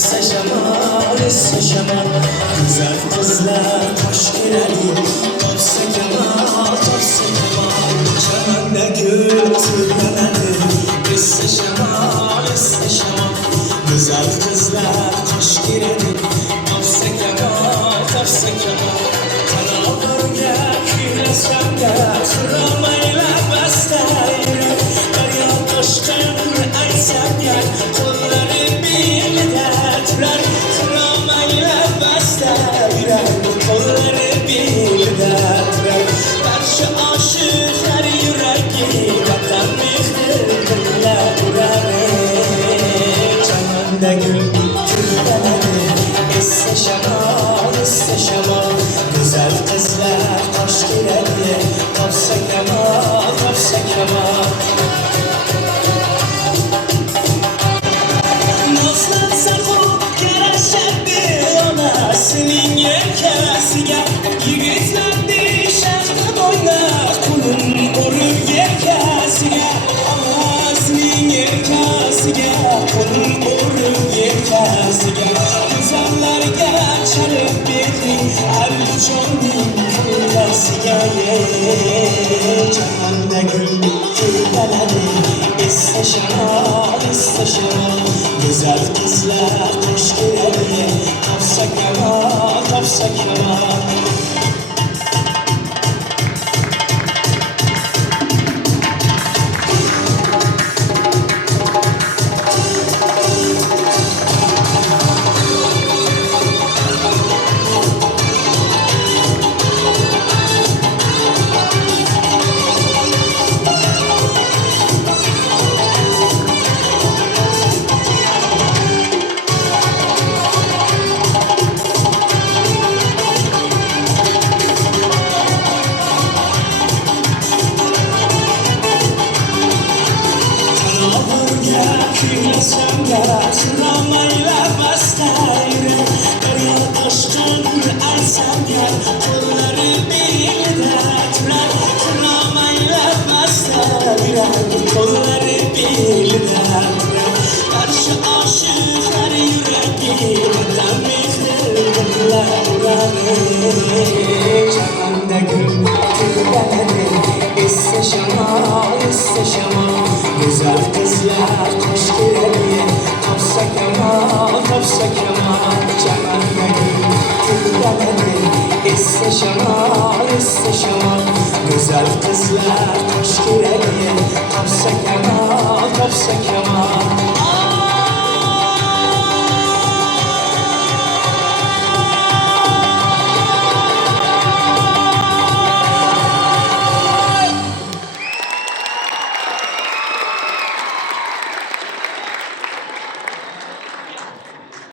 esse şaman Güzel kızlar hoş gireli Topsa kemal Çamanda gül türlemeli esse şaman Güzel kızlar hoş gireli Topsa kemal Kana bölge küresem gel Sıramayla bastayırım Derya taşkın aysen gel Kolları birde turar Sıramayla bastayırım Kolları birde turar Karşı aşıklar yüreği Vatan mihtirle durar Cananda gül türlemeli esse şaman Güzel kızlar hoş gireli Topsa kemal Nazlansa bu geraşendi Anasının yelkesiga Yigitlendi şahta boyna Kulun korur yelkesiga Anasının yelkesiga Kulun korur yelkesiga Güzellerge çalıp birlik Her çoğunun kırlasiga Cahanda gül türbeleri esse şaman Güzel kızlar hoş gireli Topsa kemal Küresem gel Sıramayla bastayırım Derya taşkın aysen gel Kolları birde turar Sıramayla bastayırım Kolları birde turar Karşı aşıklar yüreği Vatan mihtirle durar Cahanda gül türbeleri esse şaman Güzel kızlar hoş gireli Topsa kemal Cahanda gül türbeleri esse şaman Güzel kızlar hoş gireli Topsa kemal